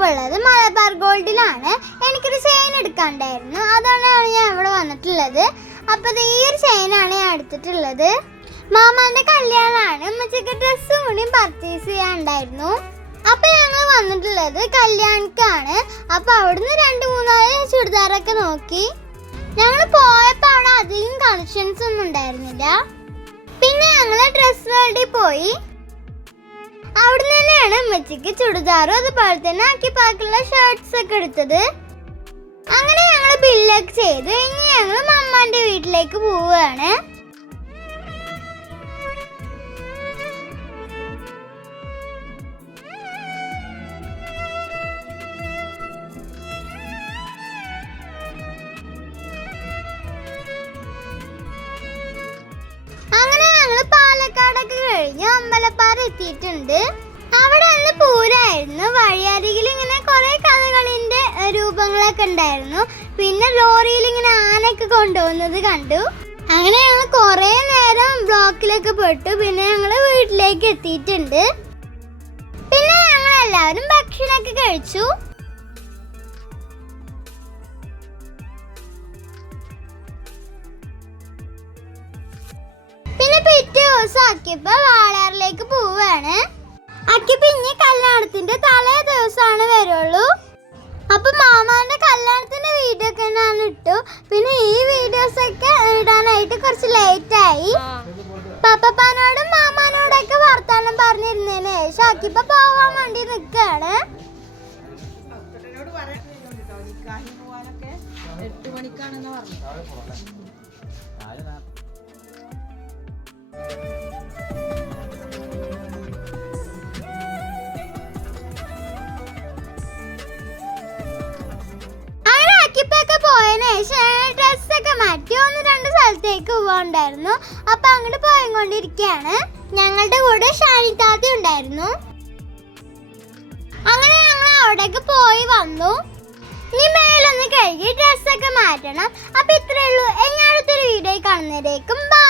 ഇപ്പോൾ ഉള്ളത് മലബാർ ഗോൾഡിലാണ്. എനിക്കൊരു ചെയിൻ എടുക്കാണ്ടായിരുന്നു. അതുകൊണ്ടാണ് ഞാൻ ഇവിടെ വന്നിട്ടുള്ളത്. അപ്പോൾ ഈ ഒരു ചെയിനാണ് ഞാൻ എടുത്തിട്ടുള്ളത്. മാമാന്റെ കല്യാണമാണ്. ഉമ്മച്ചക്ക് ഡ്രസ്സും കൂടി പർച്ചേസ് ചെയ്യാണ്ടായിരുന്നു അപ്പോൾ ഞങ്ങൾ വന്നിട്ടുള്ളത് കല്യാണിക്കാണ് അപ്പോൾ അവിടുന്ന് രണ്ട് മൂന്നാൽ ചുരിദാറൊക്കെ നോക്കി. ഞങ്ങൾ പോയപ്പോൾ അവിടെ അധികം കളക്ഷൻസ് ഒന്നും ഉണ്ടായിരുന്നില്ല. പിന്നെ ഞങ്ങൾ ഡ്രസ് വേൾഡിൽ പോയി. അവിടെ നിന്നാണ് അമ്മച്ചിക്ക് ചുടിദാറും അതുപോലെ തന്നെ ആക്കി പാക്കുള്ള ഷർട്ട്സ് ഒക്കെ എടുത്തത്. അങ്ങനെ ഞങ്ങൾ ബില്ലൊക്കെ ചെയ്തു. ഇനി ഞങ്ങൾ മമ്മാന്റെ വീട്ടിലേക്ക് പോവുകയാണ്. പാലക്കാടൊക്കെ കഴിഞ്ഞ് അമ്പലപ്പാറ എത്തിയിട്ടുണ്ട്. അവിടെ അന്ന് പൂരായിരുന്നു. വഴിയരികിൽ ഇങ്ങനെ കുറെ കഥകളിന്റെ രൂപങ്ങളൊക്കെ ഉണ്ടായിരുന്നു. പിന്നെ ലോറിയിൽ ഇങ്ങനെ ആനയൊക്കെ കൊണ്ടുപോകുന്നത് കണ്ടു. അങ്ങനെ ഞങ്ങൾ കുറെ നേരം ബ്ലോക്കിലൊക്കെ പെട്ടു. പിന്നെ ഞങ്ങൾ വീട്ടിലേക്ക് എത്തിയിട്ടുണ്ട്. പിന്നെ ഞങ്ങൾ എല്ലാവരും ഭക്ഷണമൊക്കെ കഴിച്ചു. ദിവസം അക്കിപ്പ വാളാറിലേക്ക് പോവാണ്. അക്കിപ്പ ഇനി കല്യാണത്തിന്റെ തലേ ദിവസമാണ് വരുള്ളൂ. അപ്പൊ മാമാന്റെ കല്യാണത്തിന്റെ വീഡിയോ ഒക്കെ ഞാൻ ഇട്ടു. പിന്നെ ഈ വീഡിയോസ് ഒക്കെ ഇടാനായിട്ട് കുറച്ച് ലേറ്റ് ആയി. പപ്പപ്പാനോടും മാമാനോടൊക്കെ വർത്താനം പറഞ്ഞിരുന്നതിന് ശേഷം അക്കിപ്പ പോവാൻ വേണ്ടി നിൽക്കാണ് എട്ട് മണിക്കാണെന്ന് പറഞ്ഞു സ്ഥലത്തേക്ക് പോകണ്ടായിരുന്നു അപ്പൊ അങ്ങോട്ട് പോയിക്കൊണ്ടിരിക്കുകയാണ് ഞങ്ങളുടെ കൂടെ ഷാനിത്താത്തി ഉണ്ടായിരുന്നു. അങ്ങനെ ഞങ്ങൾ അവിടേക്ക് പോയി വന്നു. ഇനി മേലൊന്ന് കഴുകി ഡ്രസ്സൊക്കെ മാറ്റണം. അപ്പൊ ഇത്രയേ ഉള്ളൂ. എല്ലായിടത്തൊരു വീഡിയോ കാണുന്നതിലേക്കും ബൈ